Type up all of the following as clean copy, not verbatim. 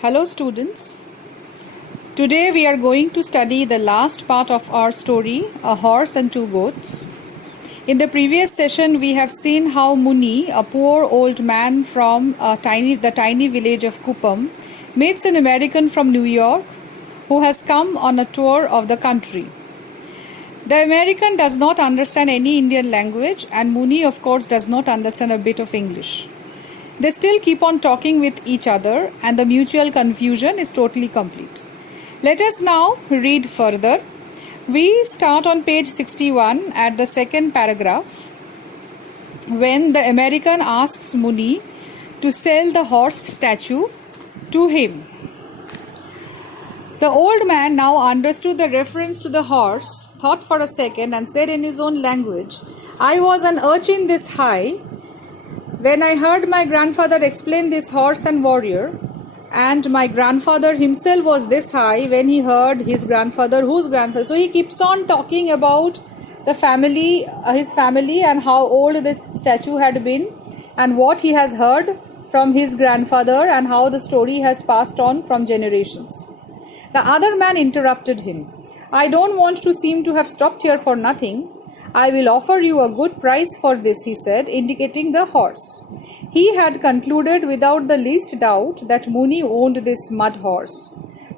Hello students. Today we are going to study the last part of our story, A Horse and Two Goats. In the previous session we have seen how Muni, a poor old man from the tiny village of Kupam, meets an American from New York who has come on a tour of the country. The American does not understand any Indian language and Muni of course does not understand a bit of English. They still keep on talking with each other and the mutual confusion is totally complete. Let us now read further. We start on page 61 at the second paragraph when the American asks Muni to sell the horse statue to him. The old man now understood the reference to the horse, thought for a second and said in his own language, "I was an urchin this high when I heard my grandfather explain this horse and warrior, and my grandfather himself was this high when he heard his grandfather, whose grandfather." So he keeps on talking about the family, his family, and how old this statue had been, and what he has heard from his grandfather, and how the story has passed on from generations. The other man interrupted him. "I don't want to seem to have stopped here for nothing. I will offer you a good price for this," he said, indicating the horse. He had concluded without the least doubt that Muni owned this mud horse.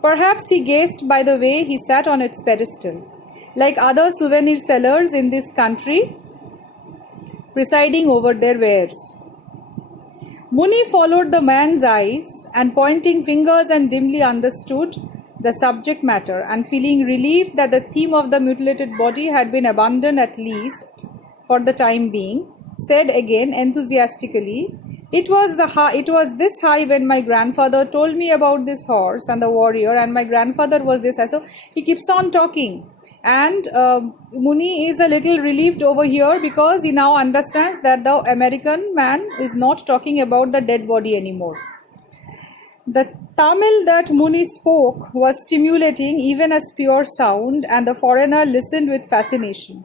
Perhaps he guessed by the way he sat on its pedestal, like other souvenir sellers in this country, presiding over their wares. Muni followed the man's eyes and pointing fingers and dimly understood the subject matter, and feeling relieved that the theme of the mutilated body had been abandoned at least for the time being, said again enthusiastically, it was this high when my grandfather told me about this horse and the warrior, and my grandfather was this high." So he keeps on talking, and Muni is a little relieved over here because he now understands that the American man is not talking about the dead body anymore. The Tamil that Muni spoke was stimulating even as pure sound, and the foreigner listened with fascination.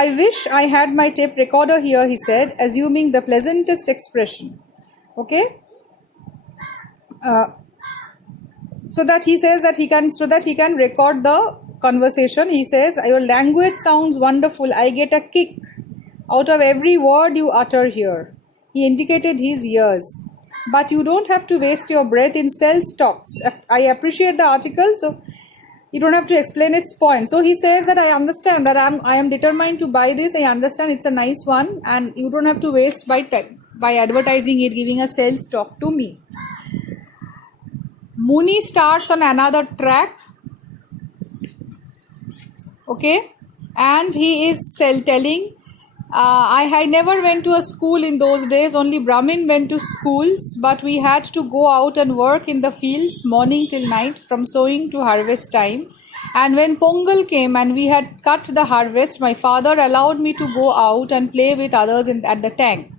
"I wish I had my tape recorder here," he said, assuming the pleasantest expression. Okay? So that he can record the conversation. He says, "Your language sounds wonderful. I get a kick out of every word you utter here." He indicated his ears. "But you don't have to waste your breath in sell stocks. I appreciate the article, so you don't have to explain its point." So he says that I understand that I am determined to buy this. I understand it's a nice one, and you don't have to waste by advertising it, giving a sell stock to me. Muni starts on another track. Okay, and he is telling, I never went to a school in those days. Only Brahmin went to schools, but we had to go out and work in the fields morning till night, from sowing to harvest time. And when Pongal came and we had cut the harvest, my father allowed me to go out and play with others at the tank.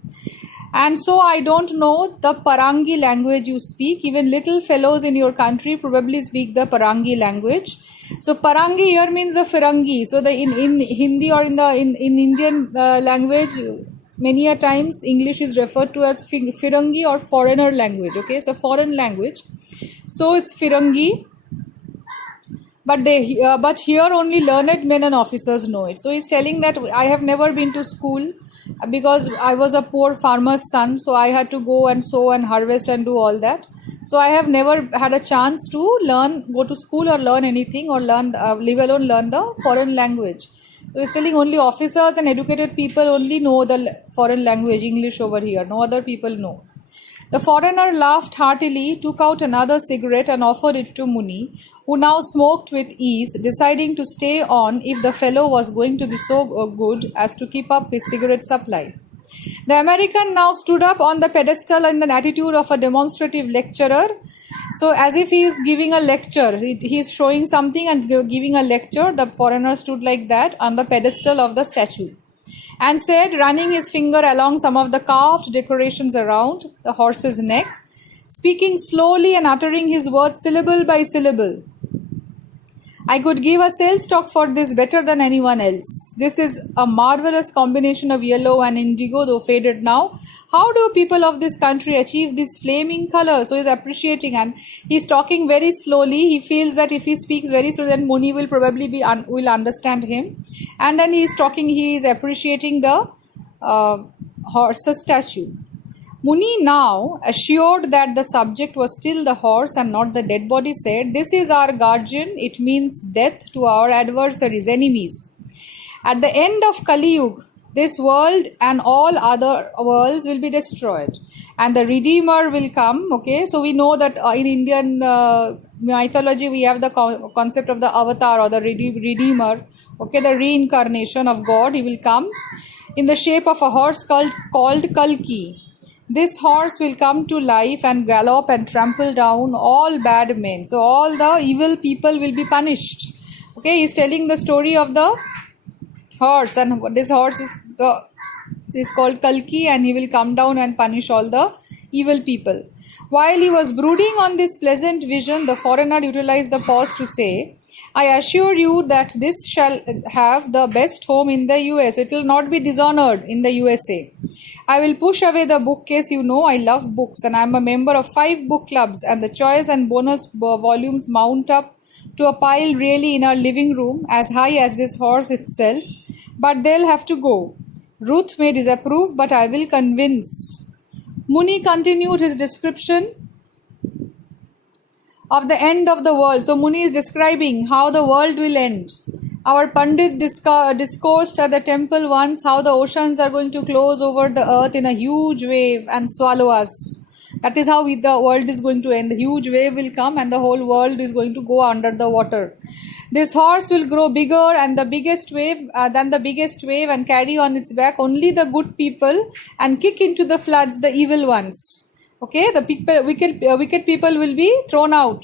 And so I don't know the Parangi language you speak. Even little fellows in your country probably speak the Parangi language. So Parangi here means the Firangi. So in Hindi or in Indian language, many a times English is referred to as Firangi or foreigner language. Okay, so foreign language. So it's Firangi. But here only learned men and officers know it. So he's telling that I have never been to school because I was a poor farmer's son. So I had to go and sow and harvest and do all that. So I have never had a chance to go to school or learn anything, or leave alone learn the foreign language. So he's telling only officers and educated people only know the foreign language, English over here. No other people know. The foreigner laughed heartily, took out another cigarette and offered it to Muni, who now smoked with ease, deciding to stay on if the fellow was going to be so good as to keep up his cigarette supply. The American now stood up on the pedestal in the attitude of a demonstrative lecturer. So as if he is giving a lecture, he is showing something and giving a lecture. The foreigner stood like that on the pedestal of the statue and said, running his finger along some of the carved decorations around the horse's neck, speaking slowly and uttering his words syllable by syllable. I could give a sales talk for this better than anyone else. This is a marvelous combination of yellow and indigo, though faded now. How do people of this country achieve this flaming color? So he's appreciating, and he's talking very slowly. He feels that if he speaks very slowly, then Muni will probably will understand him. And then he's talking. He is appreciating the horse statue. Muni, now assured that the subject was still the horse and not the dead body, said, "This is our guardian. It means death to our adversaries, enemies. At the end of Kali Yuga, this world and all other worlds will be destroyed, and the Redeemer will come." Okay, so we know that in Indian mythology we have the concept of the avatar or the Redeemer. Okay, the reincarnation of God. He will come in the shape of a horse called Kalki. This horse will come to life and gallop and trample down all bad men. So all the evil people will be punished. Okay, he's telling the story of the horse, and this horse is called Kalki, and he will come down and punish all the evil people. While he was brooding on this pleasant vision, the foreigner utilized the pause to say, "I assure you that this shall have the best home in the US. It will not be dishonored in the USA. I will push away the bookcase. You know I love books, and I am a member of 5 book clubs, and the choice and bonus volumes mount up to a pile really in our living room as high as this horse itself. But they'll have to go. Ruth may disapprove, but I will convince." Muni continued his description of the end of the world. So Muni is describing how the world will end. Our Pandit discoursed at the temple once how the oceans are going to close over the earth in a huge wave and swallow us. That is how the world is going to end. The huge wave will come and the whole world is going to go under the water. This horse will grow bigger and the biggest wave and carry on its back only the good people and kick into the floods the evil ones. Okay, the wicked people will be thrown out.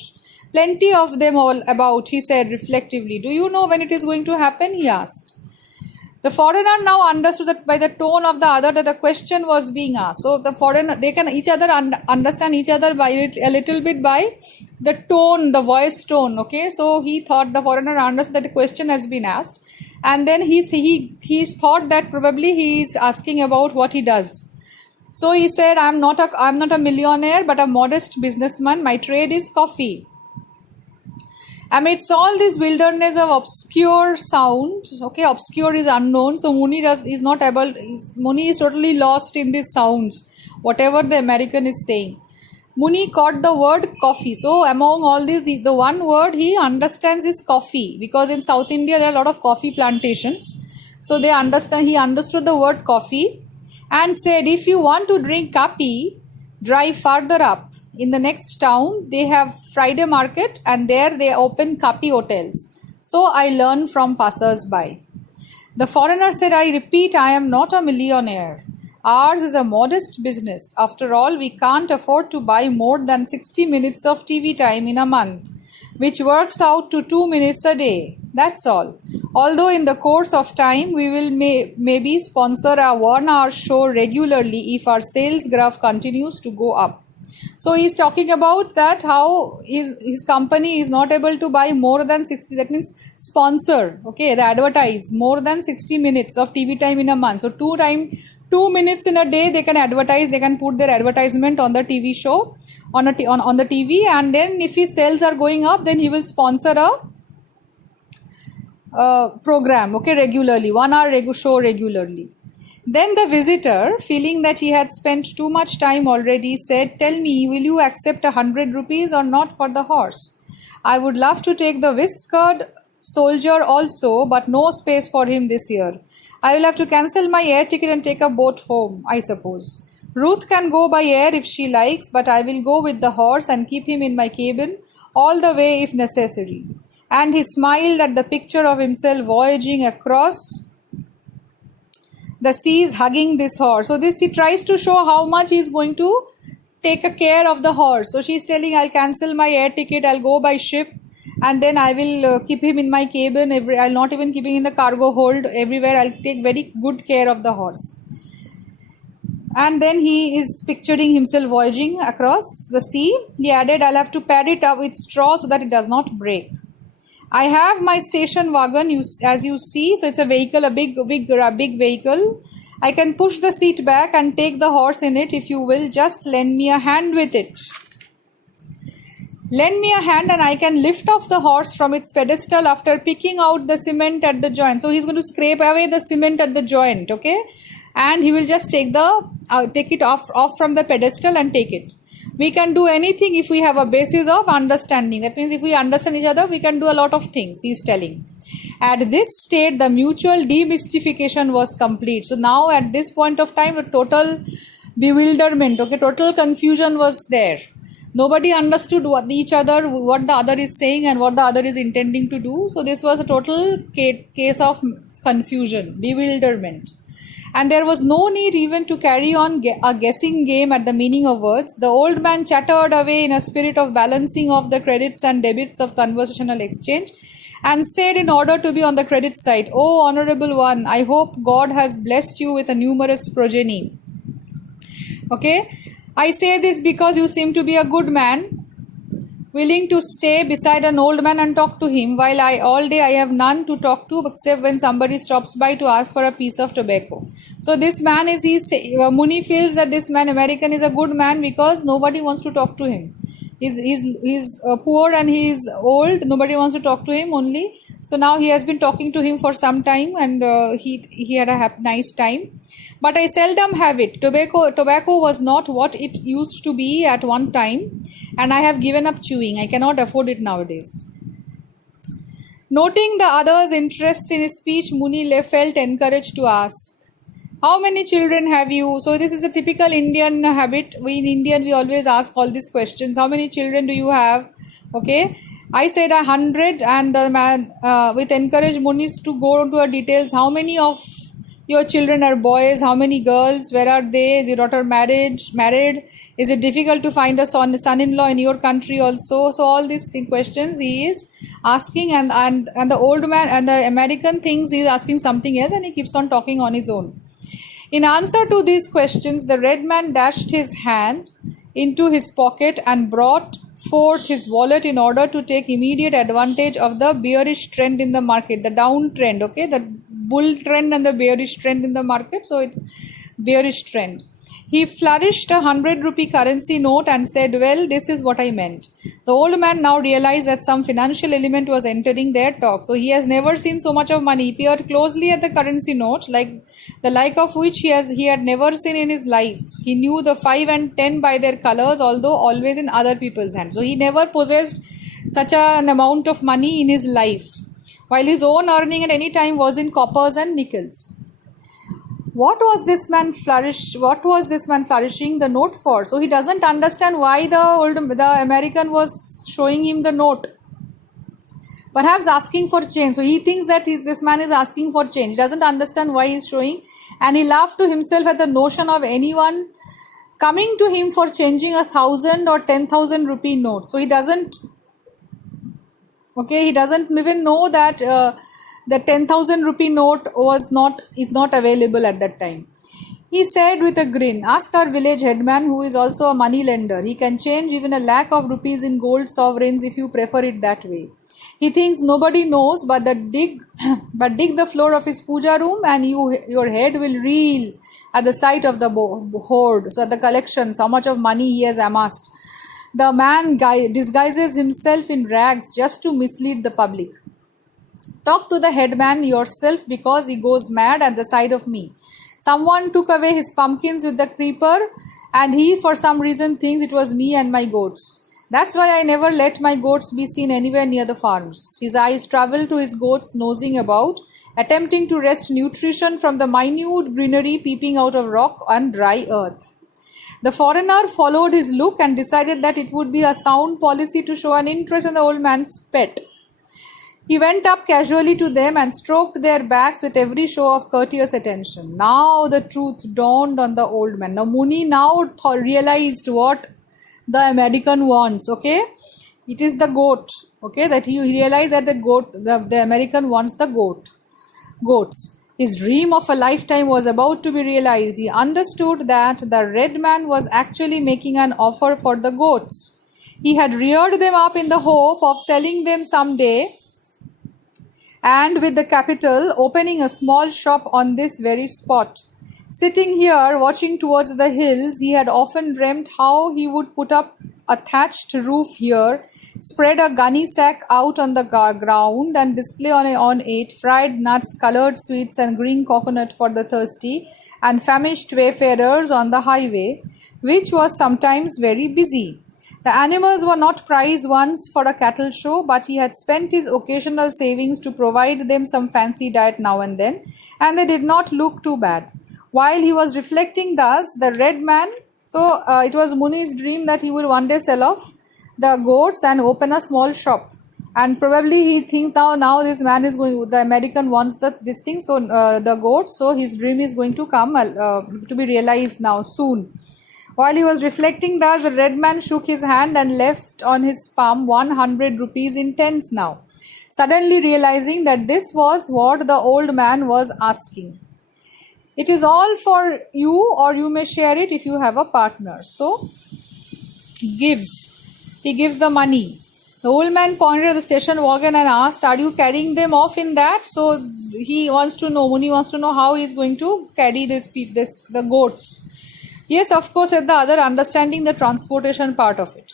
Plenty of them all about, he said reflectively. Do you know when it is going to happen? He asked. The foreigner now understood that by the tone of the other that the question was being asked. So the foreigner, they can each other understand each other by a little bit by the tone, the voice tone. Okay, so he thought the foreigner understood that the question has been asked, and then he thought that probably he is asking about what he does. So he said, I'm not a millionaire, but a modest businessman. My trade is coffee. Amidst all this wilderness of obscure sound, okay, obscure is unknown, so Muni is totally lost in these sounds, whatever the American is saying. Muni caught the word coffee. So among all these, the one word he understands is coffee, because in South India there are a lot of coffee plantations. So he understood the word coffee and said, if you want to drink kapi, drive further up. In the next town, they have Friday market and there they open kapi hotels. So I learn from passers-by. The foreigner said, I repeat, I am not a millionaire. Ours is a modest business. After all, we can't afford to buy more than 60 minutes of TV time in a month, which works out to 2 minutes a day. That's all. Although in the course of time, we will maybe sponsor a 1-hour show regularly if our sales graph continues to go up. So he's talking about that how his company is not able to buy more than 60, that means sponsor, okay, they advertise more than 60 minutes of TV time in a month. So 2 minutes in a day they can advertise, they can put their advertisement on the TV show, on the TV, and then if his sales are going up, then he will sponsor a program, okay, regularly, 1-hour show regularly. Then the visitor, feeling that he had spent too much time already, said, tell me, will you accept 100 rupees or not for the horse? I would love to take the whiskered soldier also, but no space for him this year. I will have to cancel my air ticket and take a boat home, I suppose. Ruth can go by air if she likes, but I will go with the horse and keep him in my cabin all the way if necessary. And he smiled at the picture of himself voyaging across the seas, hugging this horse. So he tries to show how much he is going to take care of the horse. So she's telling, I'll cancel my air ticket, I'll go by ship, and then I will keep him in my cabin. I'll not even keep him in the cargo hold. Everywhere I'll take very good care of the horse. And then he is picturing himself voyaging across the sea. He added, I'll have to pad it up with straw so that it does not break. I have my station wagon, as you see. So it's a vehicle, a big vehicle. I can push the seat back and take the horse in it. If you will, just lend me a hand with it. Lend me a hand and I can lift off the horse from its pedestal after picking out the cement at the joint. So he's going to scrape away the cement at the joint, okay? And he will just take it off from the pedestal and take it. We can do anything if we have a basis of understanding. That means if we understand each other, we can do a lot of things, he's telling. At this state, the mutual demystification was complete. So now at this point of time, the total bewilderment, okay, total confusion was there. Nobody understood what the other is saying and what the other is intending to do. So this was a total case of confusion, bewilderment. And there was no need even to carry on a guessing game at the meaning of words. The old man chattered away in a spirit of balancing of the credits and debits of conversational exchange and said, in order to be on the credit side, "Oh, honorable one, I hope God has blessed you with a numerous progeny." Okay, I say this because you seem to be a good man, willing to stay beside an old man and talk to him, while all day I have none to talk to except when somebody stops by to ask for a piece of tobacco. So this man Muni feels that this man, American, is a good man because nobody wants to talk to him. He's poor and he's old. Nobody wants to talk to him only. So now he has been talking to him for some time and he had a nice time. But I seldom have it. Tobacco was not what it used to be at one time, and I have given up chewing. I cannot afford it nowadays. Noting the other's interest in his speech, Muni felt encouraged to ask, "How many children have you?" So this is a typical Indian habit. In Indian, we always ask all these questions. How many children do you have? Okay. I said 100, and the man with encouraged Munis to go into the details. How many of your children are boys? How many girls? Where are they? Is your daughter married? Is it difficult to find a son-in-law in your country also? So all these questions he is asking, and the old man and the American thinks he is asking something else, and he keeps on talking on his own. In answer to these questions, the red man dashed his hand into his pocket and brought forth his wallet in order to take immediate advantage of the bearish trend in the market, the downtrend, okay, the bull trend and the bearish trend in the market. So it's bearish trend. He flourished a 100-rupee currency note and said, "Well, this is what I meant." The old man now realized that some financial element was entering their talk. So he has never seen so much of money. He peered closely at the currency note, the like of which he had never seen in his life. He knew the 5 and 10 by their colors, although always in other people's hands. So he never possessed such an amount of money in his life, while his own earning at any time was in coppers and nickels. What was this man flourishing the note for? So he doesn't understand why the American was showing him the note. Perhaps asking for change. So he thinks that this man is asking for change. He doesn't understand why he's showing. And he laughed to himself at the notion of anyone coming to him for changing 1,000 or 10,000 rupee note. So he doesn't even know that the 10,000 rupee note is not available at that time. He said with a grin, "Ask our village headman, who is also a money lender. He can change even 1,00,000 of rupees in gold sovereigns if you prefer it that way." He thinks nobody knows, but dig the floor of his puja room and your head will reel at the sight of the hoard, so the collections, how much of money he has amassed. The man disguises himself in rags just to mislead the public. Talk to the headman yourself because he goes mad at the sight of me. Someone took away his pumpkins with the creeper and he for some reason thinks it was me and my goats. That's why I never let my goats be seen anywhere near the farms. His eyes travel to his goats nosing about, attempting to wrest nutrition from the minute greenery peeping out of rock and dry earth. The foreigner followed his look and decided that it would be a sound policy to show an interest in the old man's pet. He went up casually to them and stroked their backs with every show of courteous attention. Now the truth dawned on the old man. Now Muni realized what the American wants, okay? It is the goat, okay? That he realized that the American wants the goats. His dream of a lifetime was about to be realized. He understood that the red man was actually making an offer for the goats. He had reared them up in the hope of selling them someday and with the capital, opening a small shop on this very spot. Sitting here, watching towards the hills, he had often dreamt how he would put up a thatched roof here, spread a gunny sack out on the ground, and display on it fried nuts, colored sweets, and green coconut for the thirsty and famished wayfarers on the highway, which was sometimes very busy. The animals were not prize ones for a cattle show, but he had spent his occasional savings to provide them some fancy diet now and then, and they did not look too bad. While he was reflecting thus, the red man, it was Muni's dream that he would one day sell off the goats and open a small shop. And probably he thinks now this man is going, the American wants this thing, the goats, so his dream is going to come to be realized now soon. While he was reflecting thus, the red man shook his hand and left on his palm 100 rupees in tens now, suddenly realizing that this was what the old man was asking. It is all for you, or you may share it if you have a partner. So, he gives the money. The old man pointed at the station wagon and asked, "Are you carrying them off in that?" So, Muni wants to know how he is going to carry the goats. Yes, of course, said the other, understanding the transportation part of it.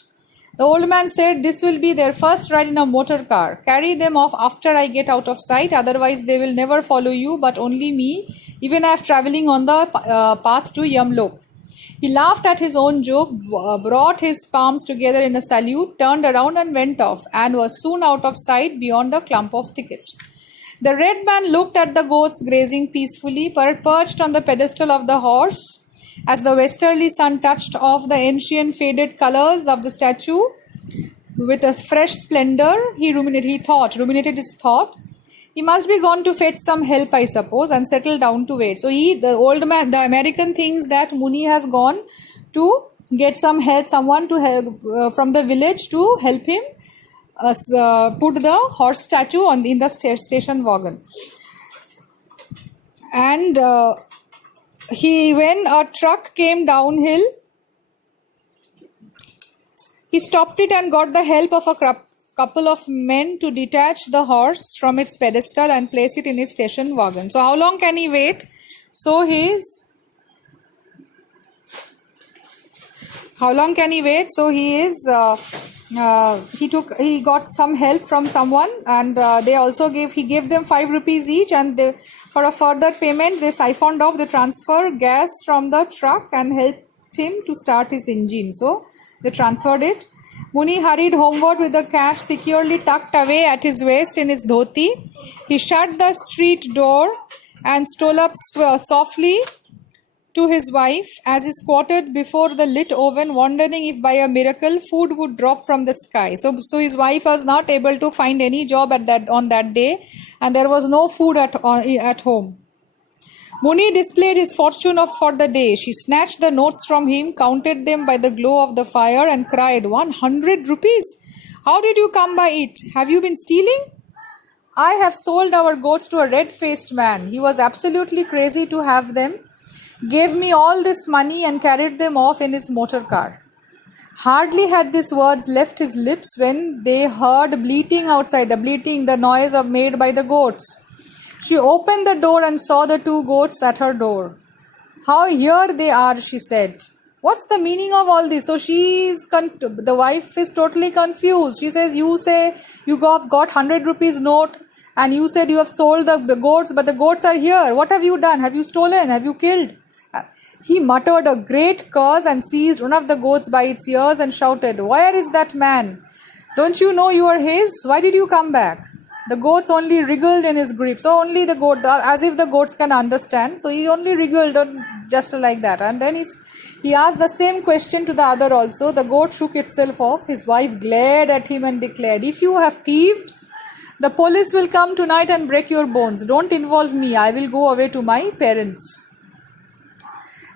The old man said, "This will be their first ride in a motor car. Carry them off after I get out of sight, otherwise they will never follow you, but only me, even if travelling on the path to Yamlok." He laughed at his own joke, brought his palms together in a salute, turned around and went off, and was soon out of sight beyond a clump of thicket. The red man looked at the goats grazing peacefully, perched on the pedestal of the horse. As the westerly sun touched off the ancient faded colours of the statue with a fresh splendour, he ruminated his thought. He must be gone to fetch some help, I suppose, and settle down to wait. So the old man, the American, thinks that Muni has gone to get some help, someone to help from the village to help him put the horse statue in the station wagon. And when a truck came downhill, he stopped it and got the help of a couple of men to detach the horse from its pedestal and place it in his station wagon. So how long can he wait? So he got some help from someone, and he gave them 5 rupees each, and for a further payment they siphoned off the transfer gas from the truck and helped him to start his engine. So they transferred it. Muni hurried homeward with the cash securely tucked away at his waist in his dhoti. He shut the street door and stole up softly to his wife as he squatted before the lit oven, wondering if by a miracle food would drop from the sky. So his wife was not able to find any job on that day, and there was no food at home. Muni displayed his fortune for the day. She snatched the notes from him, counted them by the glow of the fire, and cried, 100 rupees! How did you come by it? Have you been stealing? I have sold our goats to a red-faced man. He was absolutely crazy to have them, gave me all this money and carried them off in his motor car. Hardly had these words left his lips when they heard bleating outside, the noise made by the goats. She opened the door and saw the 2 goats at her door. How here they are, she said. What's the meaning of all this? So the wife is totally confused. She says, you say you got 100 rupees note, and you said you have sold the goats, but the goats are here. What have you done? Have you stolen? Have you killed? He muttered a great curse and seized one of the goats by its ears and shouted, Where is that man? Don't you know you are his? Why did you come back? The goats only wriggled in his grip. So only the goat, as if the goats can understand. So he only wriggled just like that. And then he asked the same question to the other also. The goat shook itself off. His wife glared at him and declared, If you have thieved, the police will come tonight and break your bones. Don't involve me. I will go away to my parents.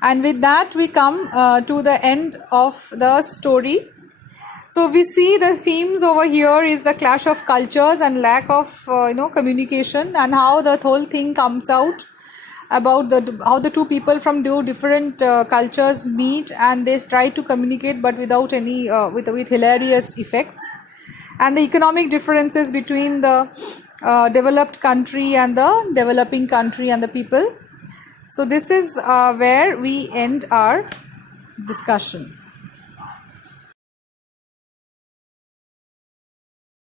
And with that, we come to the end of the story. So we see the themes over here is the clash of cultures and lack of communication, and how the whole thing comes out about how the 2 people from 2 different cultures meet and they try to communicate, but without with hilarious effects, and the economic differences between the developed country and the developing country and the people. So this is where we end our discussion.